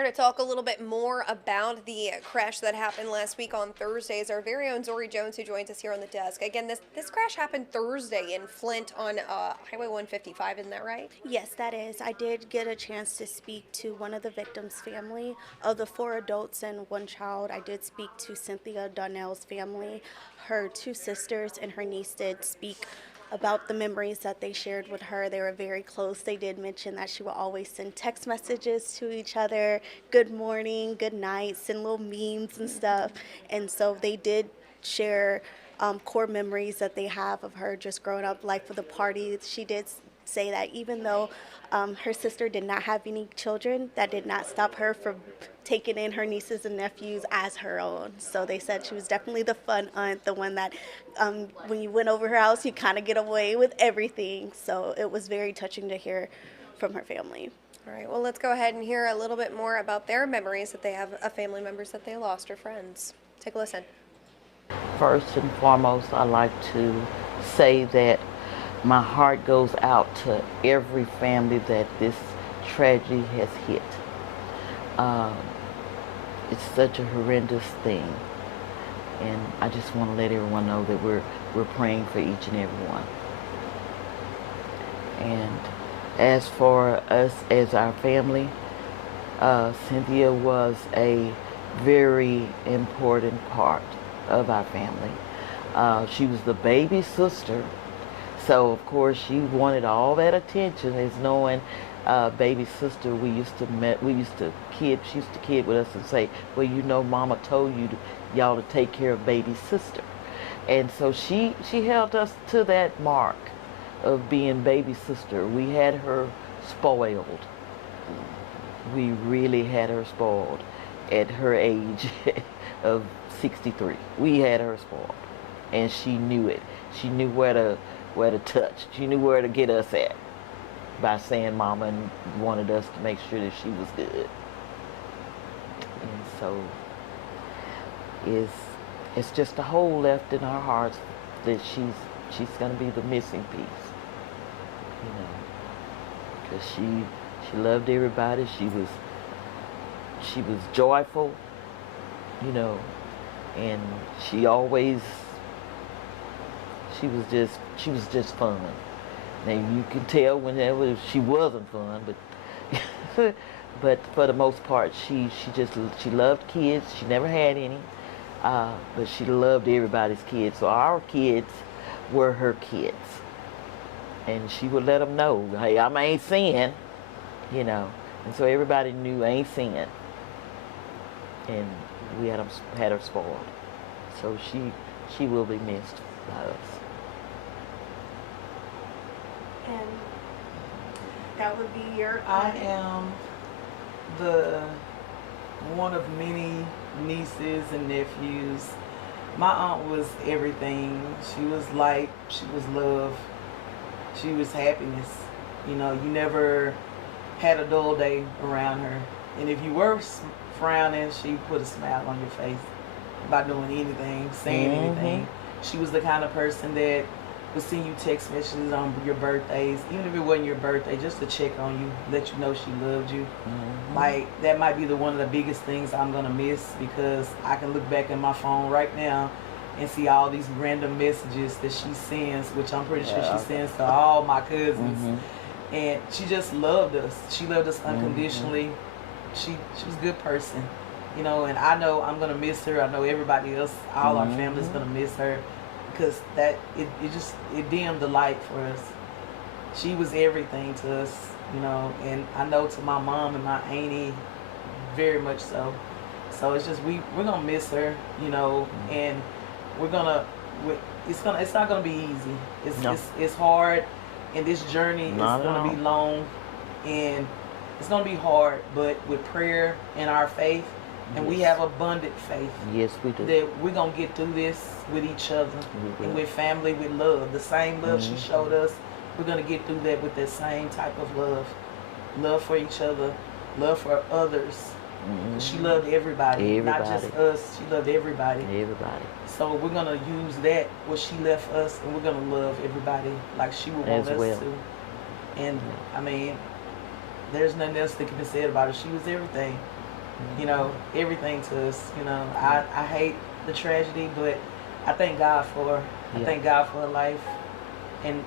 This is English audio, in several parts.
To talk a little bit more about the crash that happened last week on Thursday is our very own Zori Jones, who joins us here on the desk. Again, this crash happened Thursday in Flint on Highway 155. Isn't that right? Yes, that is. I did get a chance to speak to one of the victims' family. Of the four adults and one child, I did speak to Cynthia Donnell's family. Her two sisters and her niece did speak about the memories that they shared with her. They were very close. They did mention that she would always send text messages to each other, good morning, good night, send little memes and stuff. And so they did share core memories that they have of her just growing up, life of the party. She did say that even though her sister did not have any children, that did not stop her from taking in her nieces and nephews as her own. So they said she was definitely the fun aunt, the one that when you went over her house, you kind of get away with everything. So it was very touching to hear from her family. All right, well, let's go ahead and hear a little bit more about their memories that they have of family members that they lost or friends. Take a listen. First and foremost, I like to say that my heart goes out to every family that this tragedy has hit. It's such a horrendous thing, and I just want to let everyone know that we're praying for each and every one. And as for us as our family, Cynthia was a very important part of our family. She was the baby sister, so of course she wanted all that attention. As knowing baby sister, she used to kid with us and say, well, you know, Mama told y'all to take care of baby sister. And so she held us to that mark of being baby sister. We had her spoiled. We really had her spoiled at her age of 63. We had her spoiled, and she knew it. She knew where to touch. She knew where to get us at by saying Mama, and wanted us to make sure that she was good. And so it's just a hole left in our hearts that she's going to be the missing piece, you know, because she loved everybody. She was joyful, you know, and she was just fun. Now you can tell whenever she wasn't fun, but but for the most part, she loved kids. She never had any, but she loved everybody's kids. So our kids were her kids, and she would let them know, hey, I ain't sin, you know, and so everybody knew I ain't sin, and we had her spoiled. So she will be missed by us. And that would be your. I am the one of many nieces and nephews. My aunt was everything. She was light, she was love, she was happiness. You know, you never had a dull day around her. And if you were frowning, she put a smile on your face by doing anything, saying anything. She was the kind of person that would send you text messages on your birthdays, even if it wasn't your birthday, just to check on you, let you know she loved you. Like, that might be one of the biggest things I'm gonna miss, because I can look back at my phone right now and see all these random messages that she sends, which I'm pretty sure she sends to all my cousins. And she just loved us. She loved us unconditionally. She was a good person, you know, and I know I'm gonna miss her. I know everybody else, all our family's gonna miss her, because it dimmed the light for us. She was everything to us, you know, and I know to my mom and my auntie, very much so. So it's just we're gonna miss her, you know, and it's not gonna be easy. It's hard, and this journey is gonna be long, and it's gonna be hard, but with prayer and our faith, and we have abundant faith. Yes, we do. That we're gonna get through this with each other, and with family, with love. The same love she showed us, we're gonna get through that with that same type of love. Love for each other, love for others. She loved everybody, not just us. She loved everybody. Everybody. So we're gonna use that, what she left us, and we're gonna love everybody like she would want us to. And I mean, there's nothing else that can be said about her. She was everything. you know, everything to us. You know, I hate the tragedy, but I thank God for her. I Yeah. thank God for her life, and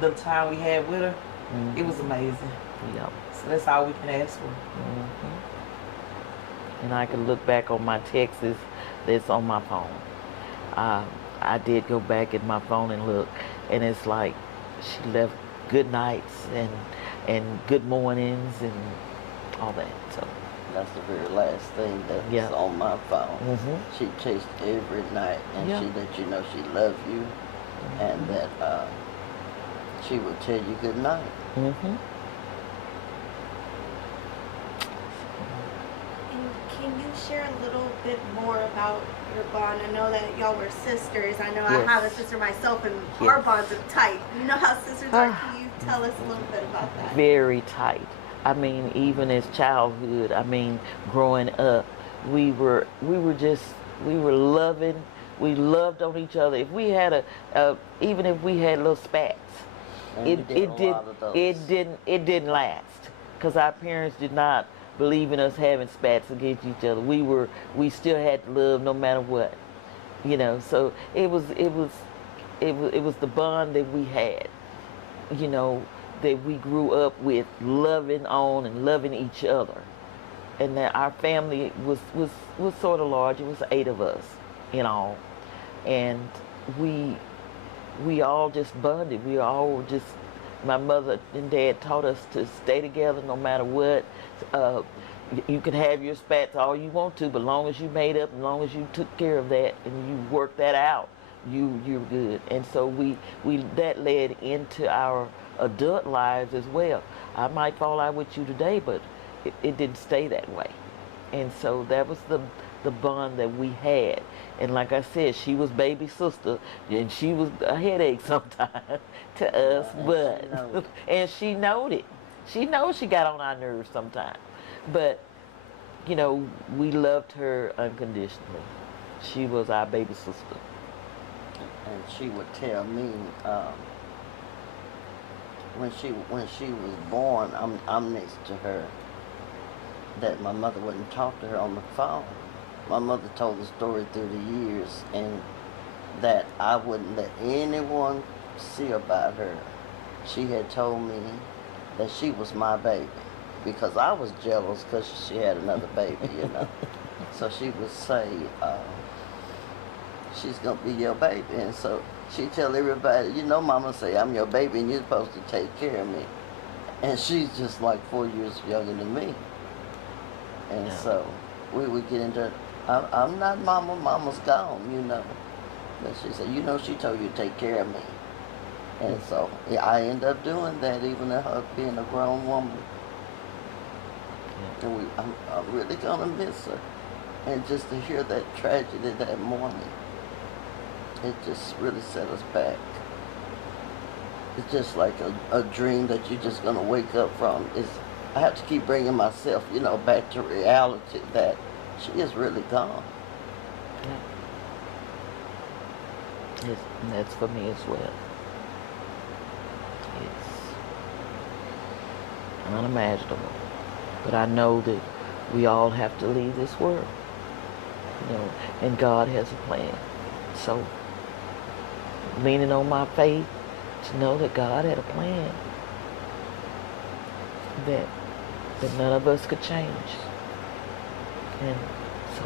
the time we had with her, it was amazing. Yeah. So that's all we can ask for. And I can look back on my texts that's on my phone. Uh, I did go back in my phone and look, and it's like she left good nights and good mornings and all that. So That's the very last thing that's Yeah. on my phone. Mhm. She texts every night, and Yeah. she let you know she loves you, and that she will tell you good night. Mhm. And can you share a little bit more about your bond? I know that y'all were sisters. I know I Yes. have a sister myself, and Yes. our bonds are tight. You know how sisters are. Can you tell us a little bit about that? Very tight. I mean, even as childhood, I mean, growing up, we were loving. We loved on each other. If we had even if we had little spats, And we did a lot of those. it didn't last, because our parents did not believe in us having spats against each other. We still had to love no matter what, you know. So it was the bond that we had, you know, that we grew up with, loving on and loving each other. And that our family was sort of large. It was 8 of us in all, and we all just bonded. We all just, my mother and dad taught us to stay together no matter what. You can have your spats all you want to, but long as you made up, and long as you took care of that and you worked that out, you're good. And so we that led into our adult lives as well. I might fall out with you today, but it didn't stay that way. And so that was the bond that we had. And like I said, she was baby sister, and she was a headache sometimes to us, and but she knowed it. and she knowed it. She knows she got on our nerves sometimes. But, you know, we loved her unconditionally. She was our baby sister. And she would tell me when she was born, I'm next to her, that my mother wouldn't talk to her on the phone. My mother told the story through the years, and that I wouldn't let anyone see about her. She had told me that she was my baby, because I was jealous because she had another baby, you know. So she would say, she's gonna be your baby, and so she'd tell everybody, you know, Mama say I'm your baby and you're supposed to take care of me. And she's just like 4 years younger than me. And Yeah. so we would get into, I'm not Mama, Mama's gone, you know. But she said, you know, she told you to take care of me. And so yeah, I end up doing that, even at her being a grown woman. And I'm really gonna miss her. And just to hear that tragedy that morning, it just really set us back. It's just like a dream that you're just gonna wake up from. I have to keep bringing myself, you know, back to reality that she is really gone. And that's for me as well. It's unimaginable. But I know that we all have to leave this world, you know, and God has a plan. So, leaning on my faith to know that God had a plan that none of us could change. And so,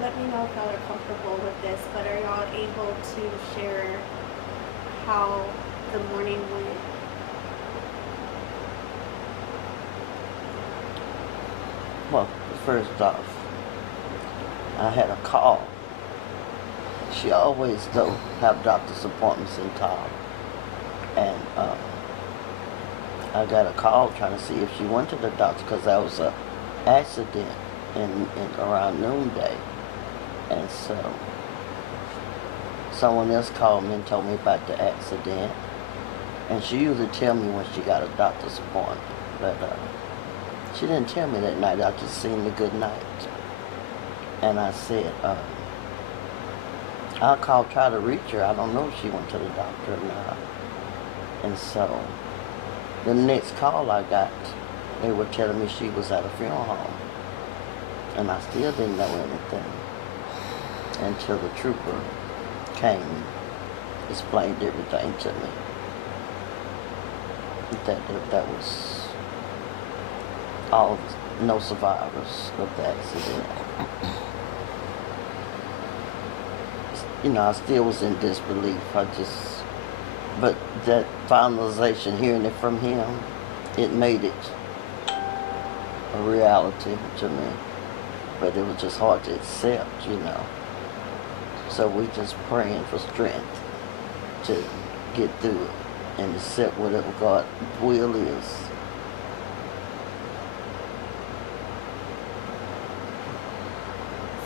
Let me know if y'all are comfortable with this, but are y'all able to share how the morning went? Well, first off, I had a call. She always go have doctor's appointments in town. And I got a call trying to see if she went to the doctor, because that was an accident in around noonday. And so someone else called me and told me about the accident. And she usually tell me when she got a doctor's appointment. But she didn't tell me that night. I just seen the good night. And I said, I'll try to reach her. I don't know if she went to the doctor or not. And so The next call I got, they were telling me she was at a funeral home. And I still didn't know anything until the trooper came and explained everything to me. That was all, no survivors of the accident. You know, I still was in disbelief. But that finalization, hearing it from him, it made it a reality to me. But it was just hard to accept, you know. So we just praying for strength to get through it and accept whatever God's will is.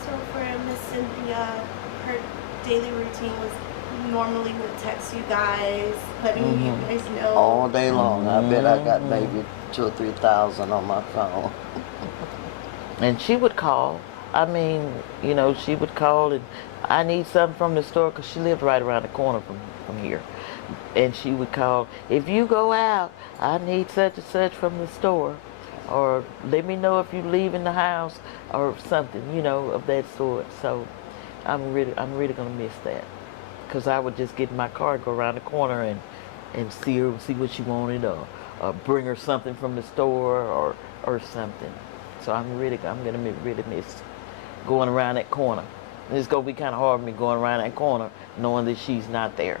So for Miss Cynthia, her daily routine was normally would text you guys, letting you guys know. All day long. I bet I got maybe 2,000 or 3,000 on my phone. And she would call. I mean, you know, she would call and I need something from the store because she lived right around the corner from here. And she would call, if you go out, I need such and such from the store. Or let me know if you're leaving the house or something, you know, of that sort. So I'm really going to miss that. Because I would just get in my car, go around the corner and see her, see what she wanted, or bring her something from the store or something. So I'm gonna really miss going around that corner. And it's gonna be kind of hard for me going around that corner knowing that she's not there.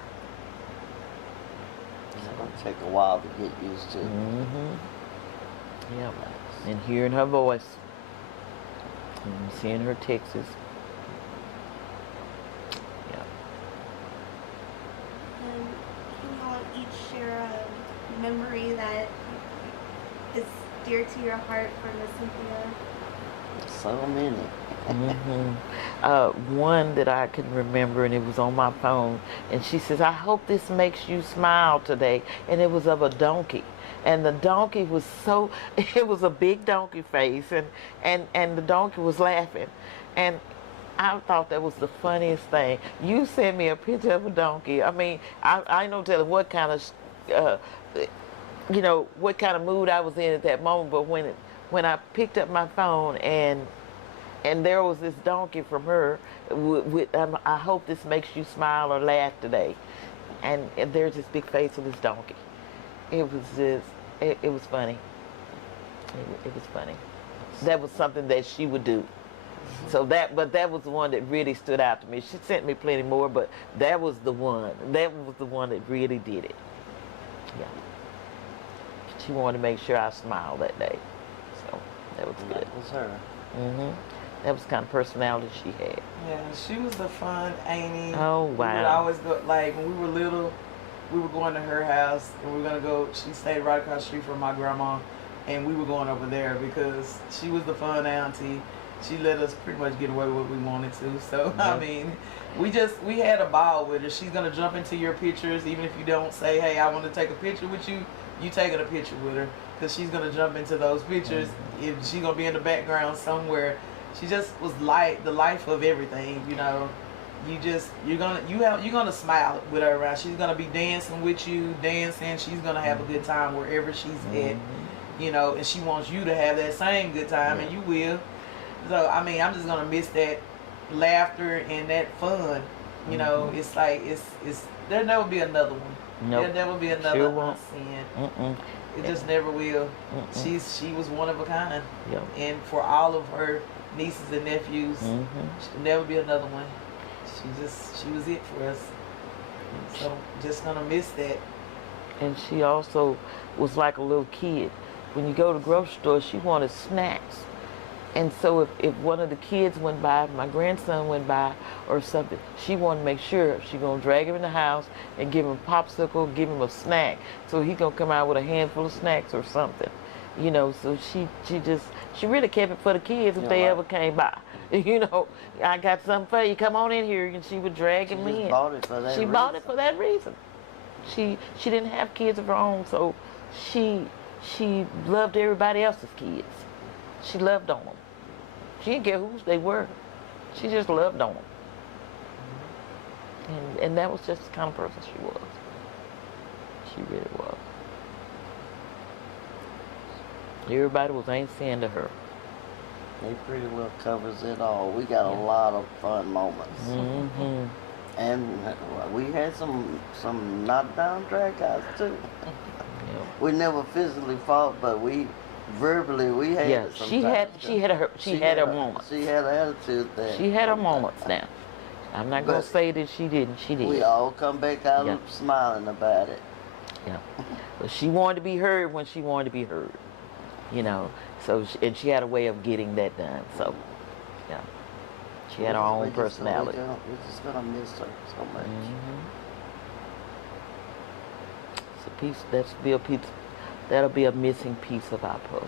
It's gonna take a while to get used to. Yeah, and hearing her voice, and seeing her texts. Yeah. And can you all each share a memory that is dear to your heart for Miss Cynthia? So many. One that I can remember, and it was on my phone, and she says, I hope this makes you smile today. And it was of a donkey. And the donkey was it was a big donkey face, and the donkey was laughing. And I thought that was the funniest thing. You sent me a picture of a donkey. I mean, I don't tell you what kind of, you know, what kind of mood I was in at that moment, but when I picked up my phone and there was this donkey from her with I hope this makes you smile or laugh today. And there's this big face of this donkey. It was just, it was funny. It was funny. That was something that she would do. So that was the one that really stood out to me. She sent me plenty more, but that was the one. That was the one that really did it. Yeah. She wanted to make sure I smiled that day. So that was good. That was her. That was the kind of personality she had. Yeah, she was the fun Amy. Oh, wow. We would always go, like, when we were little, we were going to her house, and we were going to go, she stayed right across the street from my grandma, and we were going over there because she was the fun auntie. She let us pretty much get away with what we wanted to. So, I mean, we had a ball with her. She's going to jump into your pictures, even if you don't say, hey, I want to take a picture with you, you taking a picture with her, because she's going to jump into those pictures. If she's going to be in the background somewhere, she just was the life of everything, you know. You're gonna smile with her around. She's gonna be dancing with you, dancing. She's gonna have a good time wherever she's at, you know. And she wants you to have that same good time, and you will. So I mean, I'm just gonna miss that laughter and that fun. You know, it's like it's there'll never be another one. Nope. There'll never be another Sure won't. Sin. It just never will. She was one of a kind, and for all of her nieces and nephews, there'll never be another one. She was it for us. So just gonna miss that. And she also was like a little kid. When you go to the grocery store, she wanted snacks. And so if one of the kids went by, if my grandson went by or something, she wanted to make sure she gonna drag him in the house and give him a popsicle, give him a snack. So he gonna come out with a handful of snacks or something. You know, so she really kept it for the kids if they ever came by. You know, I got something for you, come on in here, and she would drag him in. Bought it for that she reason. bought it for that reason. She didn't have kids of her own, so she loved everybody else's kids. She loved on them. She didn't care whose they were. She just loved on them. And that was just the kind of person she was. She really was. Everybody was ain't saying to her. He pretty well covers it all. We got a Yeah. lot of fun moments. Mm-hmm. And we had some knockdown dragouts too. Yeah. We never physically fought, but we verbally we had Yeah, it she had sometimes. she had her moments. She had an attitude there. She had her moments now. I'm not gonna But say that she didn't. She did. we all come back out Yeah. smiling about it. Yeah. But she wanted to be heard when she wanted to be heard. You know. So and she had a way of getting that done. So yeah. She had her own personality. We're just gonna miss her so much. Mm-hmm. It's a piece that'll be a missing piece of our puzzle.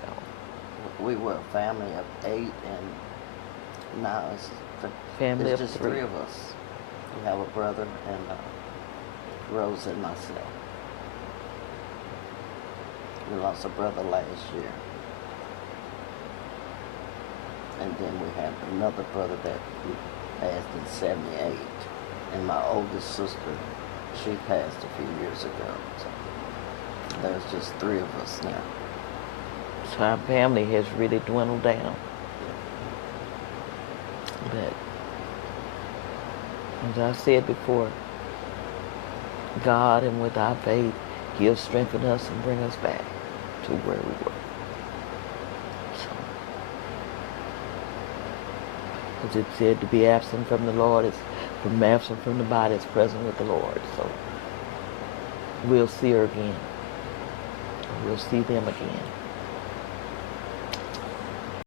So We were a family of 8, and now family it's of just 3. 3 of us. We have a brother and Rose and myself. We lost a brother last year. And then we had another brother that passed in 78. And my oldest sister, she passed a few years ago. So there's just 3 of us now. So our family has really dwindled down. But as I said before, God and with our faith, He'll strengthen us and bring us back to where we were. So, as it said, to be absent from the Lord is absent from the body is present with the Lord. So we'll see her again. We'll see them again.